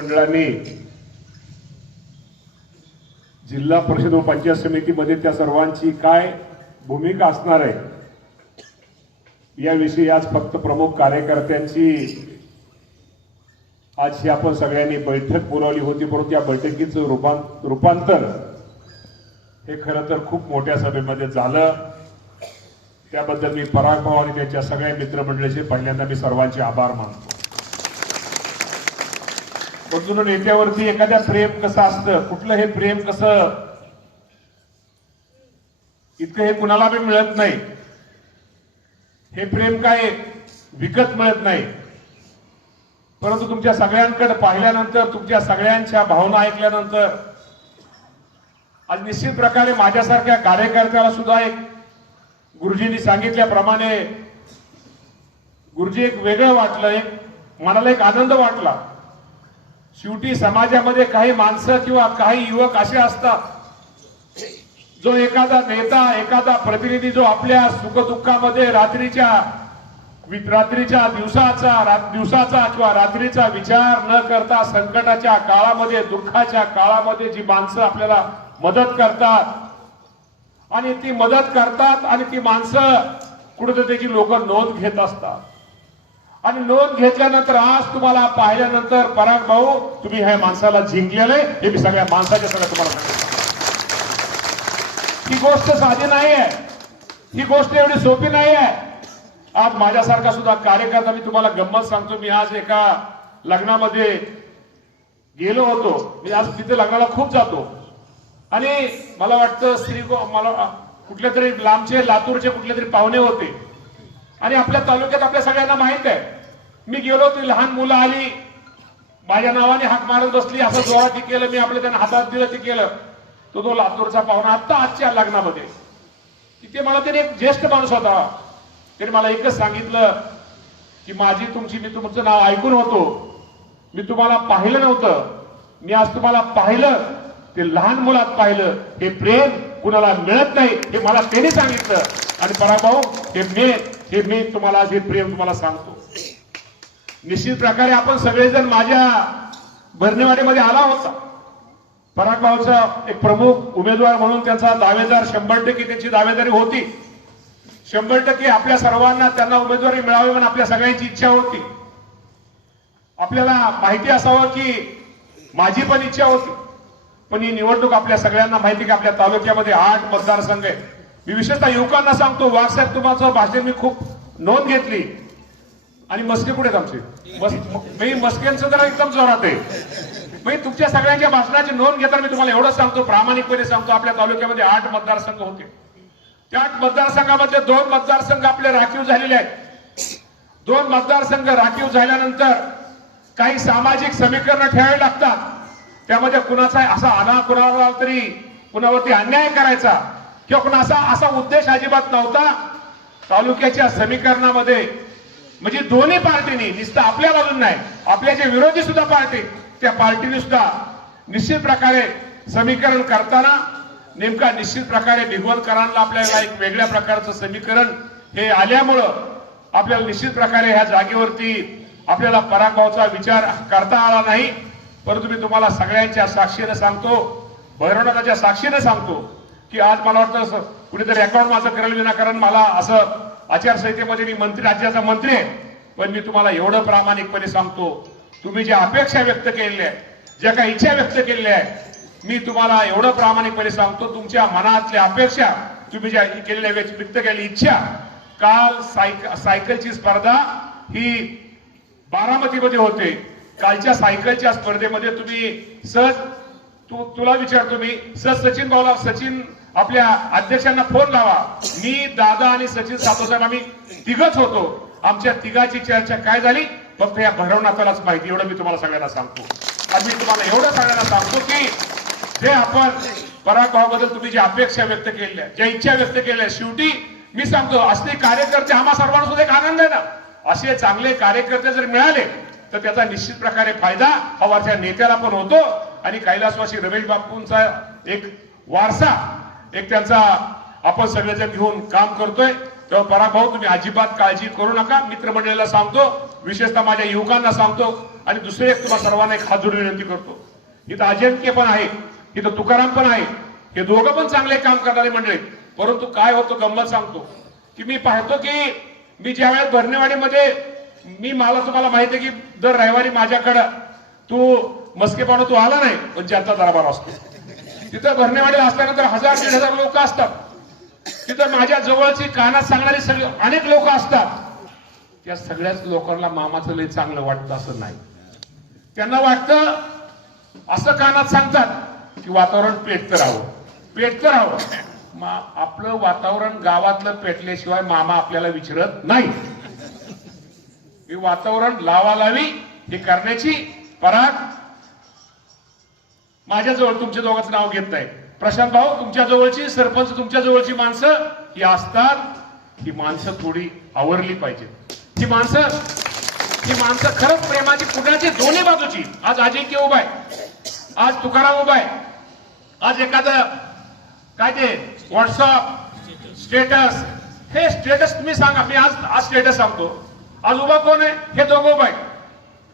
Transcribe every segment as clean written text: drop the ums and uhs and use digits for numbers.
मंडळांनी जिल्हा परिषद व पंचायत समितीमध्ये त्या सर्वांची काय भूमिका असणार आहे याविषयी आज फक्त प्रमुख कार्यकर्त्यांची आज ही आपण सगळ्यांनी बैठक बोलावली होती, परंतु या बैठकीचं रूपांतर हे खरं तर खूप मोठ्या सभेमध्ये झालं। त्याबद्दल मी पराग भाऊ आणि त्यांच्या सगळ्या मित्रमंडळीचे पहिल्यांदा मी सर्वांचे आभार मानतो। पण नेत्यावरती एखाद्या प्रेम कसं असतं, कुठलं हे प्रेम कसं इतकं हे कुणाला बी मिळत नाही। हे प्रेम काय विकत मिळत नाही, परंतु तुमच्या सगळ्यांकडे पाहिल्यानंतर, तुमच्या सगळ्यांच्या भावना ऐकल्यानंतर आज निश्चित प्रकारे माझ्यासारख्या कार्यकर्त्याला सुद्धा एक गुरुजींनी सांगितल्याप्रमाणे गुरुजी एक वेगळं वाटलं, एक मनाला एक आनंद वाटला। शेवटी समाजामध्ये काही माणसं किंवा काही युवक असे असतात जो एखादा नेता, एखादा प्रतिनिधी जो आपल्या सुखदुःखामध्ये रात्रीच्या दिवसाचा किंवा रात्रीचा विचार न करता संकटाच्या काळामध्ये, दुःखाच्या काळामध्ये जी माणसं आपल्याला मदत करतात आणि ती मदत करतात आणि ती माणसं कुठेतरी त्याची लोक नोंद घेत असतात। आणि नोंद घेतल्यानंतर आज तुम्हाला पाहिल्यानंतर पराग भाऊ तुम्ही ह्या माणसाला जिंकलेले हे मी सगळ्या माणसाच्या सगळं तुम्हाला सांगितलं। ही गोष्ट साधी नाही आहे, ही गोष्ट एवढी सोपी नाही आहे। आज माझ्यासारखा सुद्धा कार्यकर्ता, मी तुम्हाला गंमत सांगतो, मी आज एका लग्नामध्ये गेलो होतो। मी आज तिथे लग्नाला खूप जातो आणि मला वाटतं मला कुठल्या तरी लांबचे लातूरचे कुठले तरी पाहुणे होते आणि आपल्या तालुक्यात आपल्या सगळ्यांना माहित आहे। मी गेलो, ती लहान मुलं आली, माझ्या नावाने हाक मारत बसली, असं जोरात ती केलं, मी आपल्या त्यांना हातात दिलं, ते केलं। तो लातूरचा पाहुणा आता आजच्या लग्नामध्ये तिथे मला त्याने एक ज्येष्ठ माणूस होता, त्याने मला एकच सांगितलं की मी तुमचं नाव ऐकून होतो, मी तुम्हाला पाहिलं नव्हतं, मी आज तुम्हाला पाहिलं, ते लहान मुलात पाहिलं, हे प्रेम कुणाला मिळत नाही हे मला त्याने सांगितलं। आणि पराग भाऊ हे मी तुम्हाला हे प्रेम तुम्हाला सांगतो। निश्चित प्रकारे आपण सगळेजण माझ्या भरणेवाडीमध्ये आला होता। पराग भाऊचा एक प्रमुख उमेदवार म्हणून त्यांचा दावेदार 100% त्यांची दावेदारी होती। 100% आपल्या सर्वांना त्यांना उमेदवारी मिळावी म्हणून आपल्या सगळ्यांची इच्छा होती। आपल्याला माहिती असावं की माझी पण इच्छा होती, पण ही निवडणूक आपल्या सगळ्यांना माहिती की आपल्या तालुक्यामध्ये 8 मतदारसंघ आहेत। मी विशेषतः युवकांना सांगतो, वाघसाहेब तुमचं भाषण मी खूप नोंद घेतली आणि मस्के कुठे आमचे मस्क्यांचं जरा एकदम जोरात आहे। तुमच्या सगळ्यांच्या भाषणाची नोंद घेताना मी तुम्हाला एवढंच सांगतो, प्रामाणिकपणे सांगतो, आपल्या तालुक्यामध्ये 8 मतदारसंघ होते। त्या 8 मतदारसंघामध्ये 2 मतदारसंघ आपले राखीव झालेले आहेत। 2 मतदारसंघ राखीव झाल्यानंतर काही सामाजिक समीकरण ठेवावी लागतात। त्यामध्ये कुणाचा असा कुणाला तरी कुणावरती अन्याय करायचा किंवा कुणाचा असा उद्देश अजिबात नव्हता। तालुक्याच्या समीकरणामध्ये म्हणजे दोन्ही पार्टीनी, नुसतं आपल्या बाजून नाही, आपल्या जे विरोधी सुद्धा पार्टी, त्या पार्टीने सुद्धा निश्चित प्रकारे समीकरण करताना नेमका निश्चित प्रकारे भिगवणकरांना आपल्याला एक वेगळ्या प्रकारचं समीकरण हे आल्यामुळं आपल्याला निश्चित प्रकारे ह्या जागेवरती आपल्याला पराग भाऊचा विचार करता आला नाही। परंतु मी तुम्हाला सगळ्यांच्या साक्षीने सांगतो, भैरवनाथाच्या साक्षीने सांगतो की आज मला वाटतं कुठेतरी अकाउंट माझं करेल विनाकारण मला असं आचारसंहितेमध्ये मी मंत्री, राज्याचा मंत्री आहे, पण मी तुम्हाला एवढं प्रामाणिकपणे सांगतो, तुम्ही ज्या अपेक्षा व्यक्त केलेल्या आहेत, ज्या काही इच्छा व्यक्त केलेल्या आहेत, मी तुम्हाला एवढं प्रामाणिकपणे सांगतो, तुमच्या मनातल्या अपेक्षा, तुम्ही ज्या केलेल्या व्यक्त केलेली इच्छा, काल सायकलची स्पर्धा ही बारामतीमध्ये होते। कालच्या सायकलच्या स्पर्धेमध्ये तुम्ही तुला विचारतो मी सचिन भाऊला, सचिन आपल्या अध्यक्षांना फोन लावा, मी, दादा आणि सचिन सातोसाहेब आम्ही तिघच होतो। आमच्या तिघाची चर्चा काय झाली फक्त या भैरवनाथालाच माहिती, एवढं मी तुम्हाला सगळ्यांना सांगतो। आणि मी तुम्हाला एवढं सगळ्यांना सांगतो की जे आपण पराग भाऊबद्दल तुम्ही जी अपेक्षा व्यक्त केल्या, ज्या इच्छा व्यक्त केल्या, शेवटी मी सांगतो असले कार्यकर्ते आम्हा सर्वांना सुद्धा एक आनंद आहे ना। असे चांगले कार्यकर्ते जर मिळाले तर त्याचा निश्चित प्रकारे फायदा हा वरच्या नेत्याला पण होतो आणि कैलासवासी रमेश बापूंचा एक वारसा, एक त्यांचा आपण सगळेजण घेऊन काम करतोय। तेव्हा पराग भाऊ तुम्ही अजिबात काळजी करू नका. मित्रमंडळीला सांगतो, विशेषतः माझ्या युवकांना सांगतो आणि दुसरे एक तुम्हाला सर्वांना एक हात जोडून विनंती करतो. इथं अजिंक्य पण आहे, इथं तुकाराम पण आहे, हे दोघं पण चांगले काम करणारे मंडळी. परंतु काय होतं गंमत सांगतो की मी पाहतो की मी ज्या वेळेस भरणेवाडीमध्ये मला तुम्हाला माहिती आहे की दर रविवारी माझ्याकडं तू मस्केपानो तू आला नाही पण ज्यांचा दरबार असतो. तिथं भरणेवाडीला असल्यानंतर 1000-1500 लोक असतात. तिथं माझ्या जवळची कानात सांगणारी सगळे अनेक लोक असतात. त्या सगळ्याच लोकांना मामाचं लय चांगलं वाटतं असं नाही. त्यांना वाटतं असं कानात सांगतात की वातावरण पेटतं राहावं. आपलं वातावरण गावातलं पेटल्याशिवाय मामा आपल्याला विचारत नाही. हे वातावरण लावालावी हे करण्याची पराग माझ्या जवळ तुमच्या दोघांचं नाव घेत नाही. प्रशांत भाऊ तुमच्या जवळची, सरपंच तुमच्या जवळची माणसं ही असतात. ही माणसं थोडी आवरली पाहिजे. ही माणसं खरंच प्रेमाची, कुणाची दोन्ही बाजूची. आज अजिंक्य उभा आहे, आज तुकाराम उभा आहे, आज एखादं काय ते व्हॉट्सअप स्टेटस, हे स्टेटस तुम्ही सांगा. मी आज स्टेटस सांगतो. आज उभा कोण आहे? हे दोघं उभा आहे.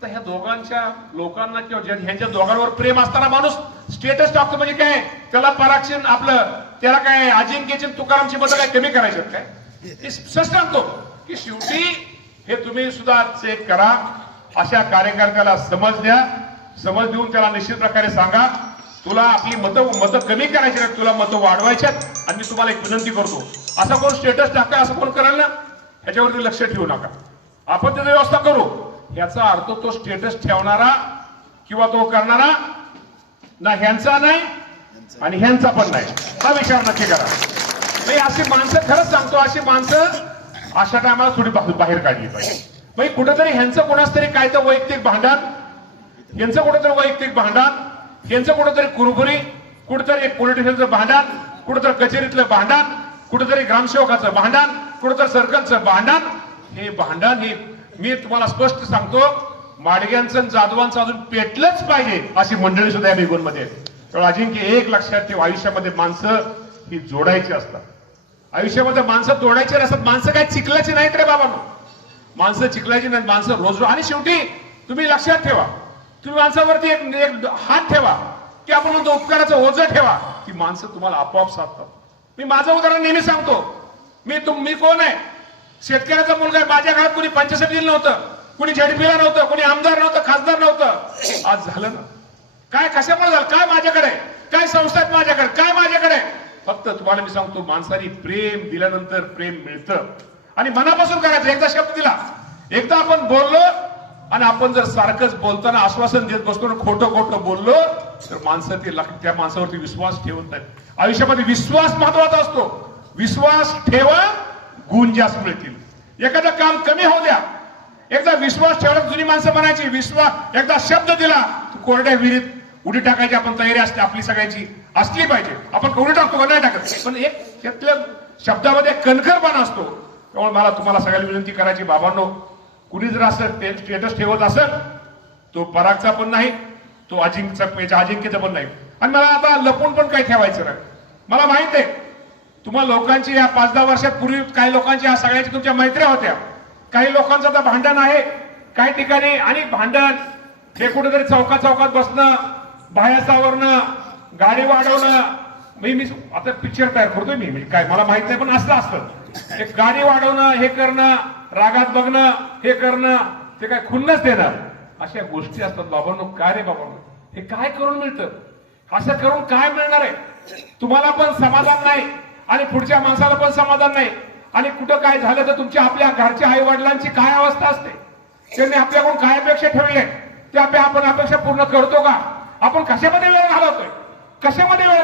तर ह्या दोघांच्या लोकांना किंवा ह्यांच्या दोघांवर प्रेम असताना माणूस स्टेटस टाकतो म्हणजे काय? त्याला परागची आपलं त्याला काय अजिंक्यची तुकारामची मतं काय कमी करायचं काय? स्पष्ट सांगतो की शेवटी हे तुम्ही सुद्धा चेक करा. अशा कार्यकर्त्याला समज द्या. समज देऊन त्याला निश्चित प्रकारे सांगा तुला आपली मतं कमी करायची नाही, तुला मतं वाढवायच्यात. आणि मी तुम्हाला एक विनंती करतो, असा कोण स्टेटस टाका असं कोण कराल ना ह्याच्यावरती लक्ष ठेवू नका. आपण त्याची व्यवस्था करू. याचा अर्थ तो स्टेटस ठेवणारा किंवा तो करणारा ना ह्यांचा नाही आणि ह्यांचा पण नाही, हा विचार नक्की करा. नाही अशी माणसं, खरंच सांगतो, अशी माणसं अशा टायमाला थोडी बाहेर काढली पाहिजे. म्हणजे कुठेतरी ह्यांचं कोणाच तरी काय तर वैयक्तिक भांडण, यांचं कुठेतरी कुरबुरी, कुठेतरी एक पॉलिटिशियनचं भांडण, कुठेतरी कचेरीतलं भांडण, कुठेतरी ग्रामसेवकाचं भांडण, कुठेतरी सर्कलचं भांडण. हे भांडण हे मी तुम्हाला स्पष्ट सांगतो, माडग्यांचं जाधवांचं अजून पेटलंच पाहिजे अशी मंडळी सुद्धा या बेगोनमध्ये आहे. त्यामुळे अजिंक्य एक लक्षात ठेव, आयुष्यामध्ये माणसं ही जोडायची असतात. आयुष्यामध्ये माणसं तोडायची नसतात. माणसं काय चिखलाची नाहीत रे बाबांनो. माणसं चिखलाची नाहीत, माणसं रोज. आणि शेवटी तुम्ही लक्षात ठेवा, तुम्ही माणसावरती एक हात ठेवा की आपण म्हणतो उपकाराचं ओझं ठेवा, ती माणसं तुम्हाला आपोआप साधतात. मी माझं उदाहरण नेहमी सांगतो. मी कोण आहे? शेतकऱ्याचा मुलगा आहे. माझ्या काळात कुणी पंचायत दिलं नव्हतं, कुणी झडपीला नव्हतं, कुणी आमदार नव्हतं, खासदार नव्हतं. आज झालं ना. काय कशामुळे झालं? काय माझ्याकडे, काय संस्था आहेत माझ्याकडे, काय माझ्याकडे? फक्त तुम्हाला मी सांगतो, माणसाने प्रेम दिल्यानंतर प्रेम मिळतं. आणि मनापासून करायचं. एकदा शब्द दिला, एकदा आपण बोललो आणि आपण जर सारखंच बोलताना आश्वासन देत बसतो, खोटं बोललो तर माणसं त्या माणसावरती विश्वास ठेवत नाहीत. आयुष्यामध्ये विश्वास महत्वाचा असतो. विश्वास ठेवा, गुण जास्त मिळतील. एखादं काम कमी होऊ द्या, एकदा विश्वास ठेवला. जुनी माणसं म्हणायची, विश्वास एकदा शब्द दिला कोरड्या विहिरीत उडी टाकायची आपण तयारी असते, आपली सगळ्यांची असली पाहिजे. आपण उडी टाकतो का? नाही टाकत. पण एक त्यातल्या शब्दामध्ये कणखरपणा असतो. त्यामुळे मला तुम्हाला सगळ्यांना विनंती करायची, बाबांनो, कुणी जर असं स्टेटस ठेवत असेल, तो परागचा पण नाही, तो अजिंक्यचा पण नाही. आणि मला आता लपून पण काही ठेवायचं नाही. मला माहित आहे तुम्हाला लोकांची या 5-10 वर्षापूर्वी काही लोकांची या सगळ्याची तुमच्या मैत्र्या होत्या. काही लोकांचं आता भांडण आहे काही ठिकाणी. आणि भांडण हे कुठेतरी चौकात बसणं, बाहेर सावरणं, गाडी वाढवणं. मी आता पिक्चर तयार करतोय मी, म्हणजे काय मला माहित नाही, पण असतं एक गाडी वाढवणं, हे करणं, रागात बघणं, हे करणं, ते काय खुन्नस देणार, अशा गोष्टी असतात. बाबांनो, काय रे बाबांनो, हे काय करून मिळतं? असं करून काय मिळणार आहे? तुम्हाला पण समाधान नाही आणि पुढच्या माणसाला पण समाधान नाही. आणि कुठं काय झालं तर तुमच्या आपल्या घरच्या आई वडिलांची काय अवस्था असते? त्यांनी आपल्याकडून काय अपेक्षा ठेवले, त्या आपण अपेक्षा पूर्ण करतो का? आपण कशामध्ये वेळ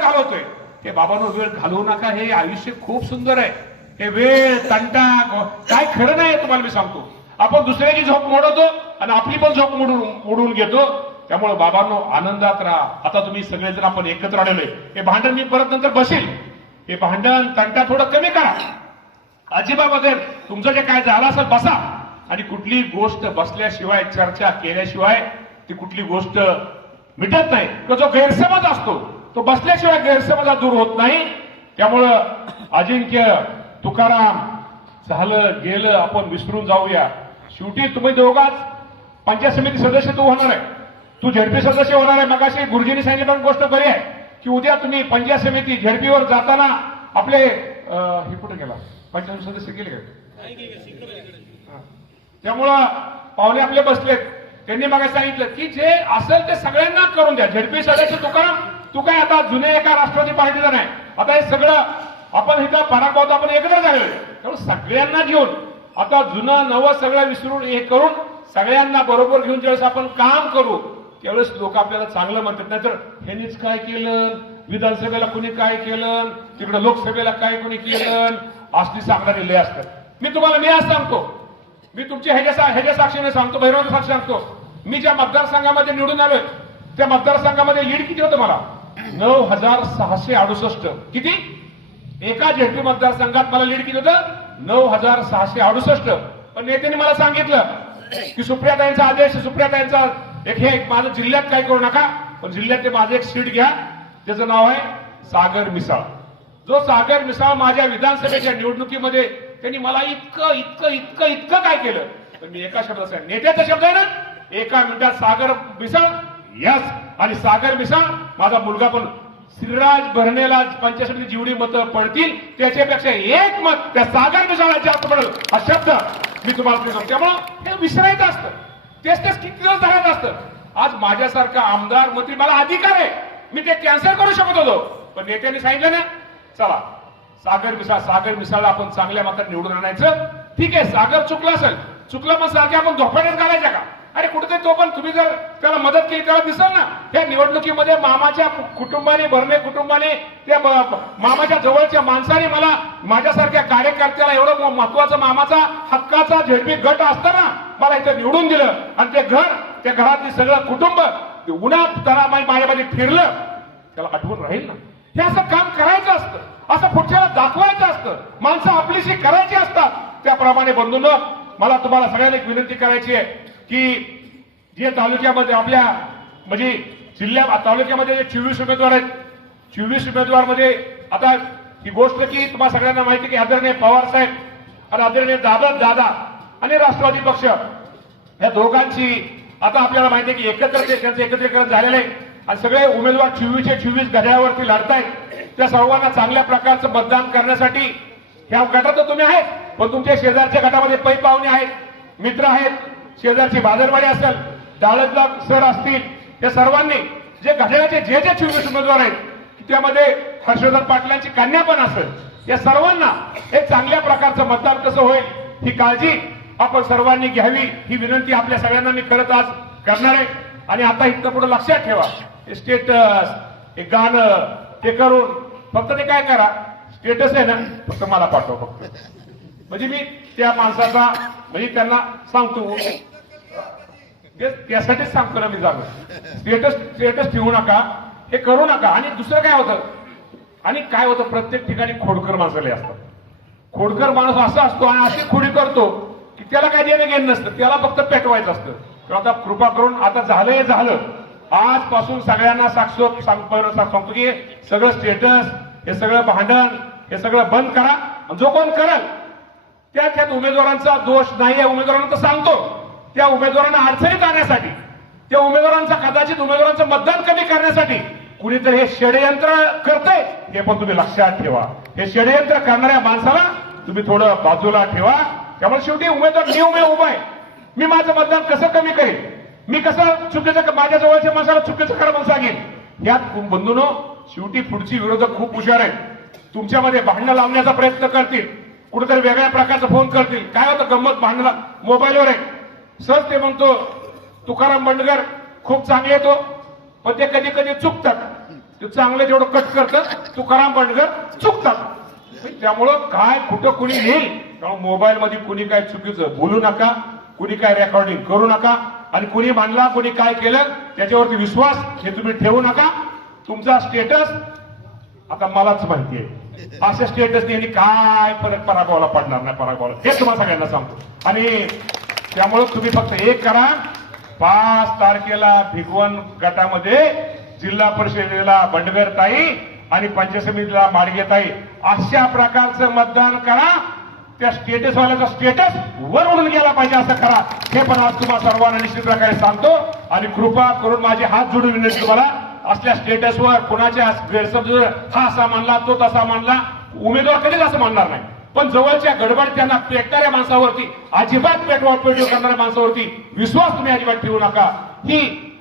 घालवतोय? हे बाबांनो, वेळ घालवू नका. हे आयुष्य खूप सुंदर आहे. हे वेळ तंटा काय खरं नाही. तुम्हाला मी सांगतो, आपण दुसऱ्याची झोप मोडवतो आणि आपली पण झोप मोडून घेतो. त्यामुळे बाबांनो, आनंदात राहा. आता तुम्ही सगळेजण आपण एकत्र आलेलोय. हे भांडण मी परत नंतर बसेल, हे भांडण तंटा थोडं कमी करा. अजिबाबद्दल तुमचं जे काय झालं असेल बसा. आणि कुठली गोष्ट बसल्याशिवाय, चर्चा केल्याशिवाय ती कुठली गोष्ट मिटत नाही. तो जो गैरसमज असतो तो बसल्याशिवाय गैरसमज दूर होत नाही. त्यामुळं अजिंक्य, तुकाराम, झालं गेलं आपण विसरून जाऊया. शेवटी तुम्ही दोघाच पंचायत समिती सदस्य तू होणार आहे, तू झेडपी सदस्य होणार आहे. मगाशी गुरुजींनी सांगितलं गोष्ट बरी आहे की उद्या तुम्ही पंचायत समिती झेडपीवर जाताना आपले हे कुठे गेला पंचायत सदस्य गेले का? त्यामुळं पाहुणे आपले बसलेत, त्यांनी मग सांगितलं की जे असेल ते सगळ्यांना करून द्या. झेडपी सदस्य तुकाराम, तू काय आता जुने एका राष्ट्रवादी पार्टीचा नाही, आता हे सगळं आपण इथं पराग पावतो आपण एकत्र झालेलो आहे. त्यामुळे सगळ्यांना घेऊन आता जुनं नवं सगळं विसरून हे करून सगळ्यांना बरोबर घेऊन ज्यावेळेस आपण काम करू त्यावेळेस लोक आपल्याला चांगलं म्हणतात. नाहीतर ह्यांनीच काय केलं, विधानसभेला कुणी काय केलं, तिकडे लोकसभेला काय कुणी केलं, असली सांगणारे लय असतात. मी आज सांगतो, मी तुमच्या ह्याच्या साक्षीने सांगतो, भैरवाच्या साक्षी सांगतो, मी ज्या मतदारसंघामध्ये निवडून आलोय त्या मतदारसंघामध्ये लीड किती होतं मला? 9,668. किती? एका झेडपी मतदारसंघात मला लीड किती होतं? 9,668. पण नेत्यांनी मला सांगितलं की सुप्रियाताईंचा आदेश, सुप्रियाताईंचा एक माझं जिल्ह्यात काय करू नका, पण जिल्ह्यात माझं एक सीट घ्या, त्याचं नाव आहे सागर मिसाळ. जो सागर मिसाळ माझ्या विधानसभेच्या निवडणुकीमध्ये त्यांनी मला इतकं इतकं इतकं इतकं काय केलं, तर मी एका शब्दाचा नेत्याचा शब्द आहे ना, एका मिनिटात सागर मिसाळ यस. आणि सागर मिसाळ माझा मुलगा पण श्रीराज भरणेला पंचायत समिती जेवढी मतं पडतील त्याच्यापेक्षा एक मत त्या सागर मिसाळाचे जास्त पडेल हा शब्द मी तुम्हाला सांगतो. त्यामुळं हे विसरायचं असतं, तेच किती दिवस धरायचं असतं. आज माझ्यासारखा आमदार मंत्री मला अधिकार आहे, मी ते कॅन्सल करू शकत होतो, पण नेत्यांनी सांगितलं ना चला सागर मिसाळला आपण चांगल्या मतात निवडून आणायचं. ठीक आहे, सागर चुकलं पण सारखे आपण धोपाट्यात घालायच्या का? अरे कुठेतरी तो पण तुम्ही जर त्याला मदत केली त्याला दिसल ना. त्या निवडणुकीमध्ये मामाच्या कुटुंबाने, भरणे कुटुंबाने, त्या मामाच्या जवळच्या माणसाने मला माझ्यासारख्या कार्यकर्त्याला एवढं महत्वाचं मामाचा हक्काचा झेडपी गट असताना मला इथे निवडून दिलं. आणि ते घर, त्या घरातली सगळं कुटुंब उन्हात त्याला माझ्यामध्ये फिरलं, त्याला आठवण राहील ना. हे असं काम करायचं असतं, असं पुढच्याला दाखवायचं असतं, माणसं आपलीशी करायची असतात. त्याप्रमाणे बंधूंनो, मला तुम्हाला सगळ्यांना एक विनंती करायची आहे की जे तालुक्यामध्ये आपल्या म्हणजे तालुक्यामध्ये जे 24 उमेदवार आहेत, 24 उमेदवार मध्ये आता ही गोष्ट की तुम्हाला सगळ्यांना माहिती की आदरणीय पवार साहेब आणि आदरणीय दादा आणि राष्ट्रवादी पक्ष या दोघांची आता आपल्याला माहिती आहे की त्यांचं एकत्रीकरण झालेलं आहे आणि सगळे उमेदवार 24 घड्याळावरती लढतायत. त्या सर्वांना चांगल्या प्रकारचं मतदान करण्यासाठी ह्या गटात तुम्ही आहेत, पण तुमच्या शेजारच्या गटामध्ये पै पाहुणे आहेत, मित्र आहेत, शेजारची बाजारवाडी असेल, डाळदला सर असतील, या सर्वांनी जे घड्याळाचे जे 24 उमेदवार आहेत त्यामध्ये हर्षवर्धन पाटलांची कन्या पण असेल, या सर्वांना एक चांगल्या प्रकारचं मतदान कसं होईल ही काळजी आपण सर्वांनी घ्यावी, ही विनंती आपल्या सगळ्यांना मी करत आज करणार आहे. आणि आता इथं पुढे लक्षात ठेवा, स्टेटस एक गाणं ते करून फक्त ते काय करा, स्टेटस आहे ना फक्त मला पाठवा फक्त, म्हणजे मी त्या माणसाचा म्हणजे त्यांना सांगतो, त्यासाठीच सांगतो ना मी जाणं. स्टेटस ठेवू नका, हे करू नका. आणि दुसरं काय होतं प्रत्येक ठिकाणी खोडकर माणसाले असतात. खोडकर माणूस असा असतो आणि अशी खोडी करतो की त्याला काय देणं घेणं नसतं, त्याला फक्त पेटवायचं असतं. आता कृपा करून आता झालं आजपासून सगळ्यांना सांगतो की सगळं स्टेटस, हे सगळं भांडण, हे सगळं बंद करा. जो कोण करेल त्यात उमेदवारांचा दोष नाही आहे, उमेदवारांना सांगतो त्या उमेदवारांना अडचणीत आणण्यासाठी, त्या कदाचित उमेदवारांचं मतदान कमी करण्यासाठी कुणीतरी हे षडयंत्र करतंय, हे पण तुम्ही लक्षात ठेवा. हे षडयंत्र करणाऱ्या माणसाला तुम्ही थोडं बाजूला ठेवा. त्यामुळे शेवटी उमेदवार उभा आहे, मी माझं मतदान कसं कमी करेन, मी कसं चुकीचं माझ्या जवळच्या माणसाला चुकीचं खरं म्हणून सांगेन. यात बंधूंनो शेवटी पुढची विरोधक खूप हुशार आहेत, तुमच्यामध्ये भांडणं लावण्याचा प्रयत्न करतील, कुठेतरी वेगळ्या प्रकारचा फोन करतील. काय होतं गंमत, भांडणं मोबाईलवर आहे, सहज ते म्हणतो तुकाराम बंडगर खूप चांगले येतो, पण ते कधी कधी चुकतात, ते चांगले जेवढं कट करतात तुकाराम बंडगर चुकतात. त्यामुळं काय कुठं कुणी येईल, त्यामुळे मोबाईल मध्ये कुणी काय चुकीचं बोलू नका, कुणी काय रेकॉर्डिंग करू नका, आणि कुणी मांडला कुणी काय केलं त्याच्यावरती विश्वास हे तुम्ही ठेवू नका. तुमचा स्टेटस आता मलाच माहिती आहे, अशा स्टेटसने काय फरक पराभवाला पडणार नाही, पराभवाला हे तुम्हाला सगळ्यांना सांगतो. आणि त्यामुळे तुम्ही फक्त एक करा, 5 तारखेला भिगवण गटामध्ये जिल्हा परिषदेला बंडगर ताई आणि पंचायत समितीला माडगे ताई अशा प्रकारचं मतदान करा. त्या स्टेटसवाल्याचा स्टेटस वर उडून गेला पाहिजे असं करा, हे पण आज तुम्हाला सर्वांना निश्चित प्रकारे सांगतो. आणि कृपा करून माझे हात जोडून विनंती तुम्हाला, असल्या स्टेटसवर कोणाच्या गैरसमज हा असा मानला तो तसा मानला, उमेदवार कधीच असं मानणार नाही. पण जवळच्या गडबड त्यांना पेटणाऱ्या माणसावरती, अजिबात पेटवा करणाऱ्या माणसावरती विश्वास तुम्ही अजिबात ठेवू नका. ही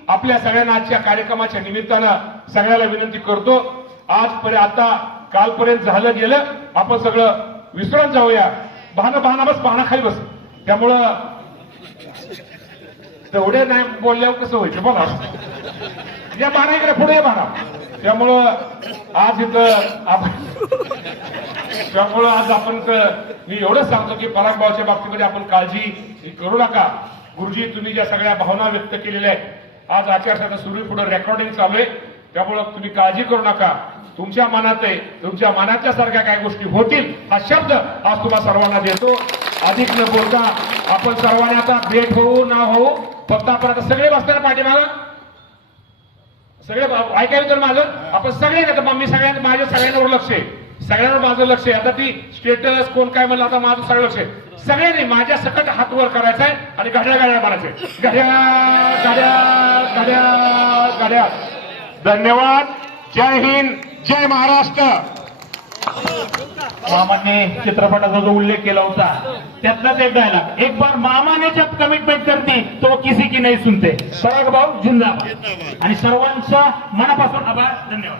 आपल्या सगळ्यांना आजच्या कार्यक्रमाच्या निमित्तानं सगळ्याला विनंती करतो. आता कालपर्यंत झालं गेलं, आपण सगळं विसरून जाऊया. बहाना बस, बहाना खाली बस. त्यामुळं तेवढे नाही बोलल्यावर कसं व्हायचं बघा, या बहाना इकडे पुढे या बहाना. त्यामुळं आज आपण मी एवढंच सांगतो की परागभावाच्या बाबतीमध्ये आपण काळजी करू नका. गुरुजी, तुम्ही ज्या सगळ्या भावना व्यक्त केलेल्या आहेत, आज आचारसंहिता सुरू, पुढे रेकॉर्डिंग चालू आहे, त्यामुळं तुम्ही काळजी करू नका. तुमच्या मनात आहे, तुमच्या मनाच्या सारख्या काही गोष्टी होतील हा शब्द आज तुम्हाला सर्वांना देतो. अधिक न बोलता आपण सर्वांनी आता भेट होऊ ना होऊ, फक्त आपण आता सगळे बसणार पाठीमागं, सगळे ऐकायला तर माझं, आपण सगळे नाही तर मी सगळ्यांना, माझ्या सगळ्यांवर लक्ष आहे, सगळ्यांवर माझं लक्ष आहे. आता ती स्टेटस कोण काय म्हणलं, आता माझं सगळं लक्ष आहे. सगळ्यांनी माझ्या सकट हात वर करायचा आहे आणि गाड्या मारायचे, गाड्या. धन्यवाद. जय हिंद, जय महाराष्ट्र. मामाने चित्रपटाचा जो उल्लेख केला होता त्यातलाच एक डायलॉग, एक बार मामाने जब कमिटमेंट करती तो किसी की नाही सुनते. पराग भाऊ जिंदाबाद. आणि सर्वांच्या मनापासून आभार, धन्यवाद.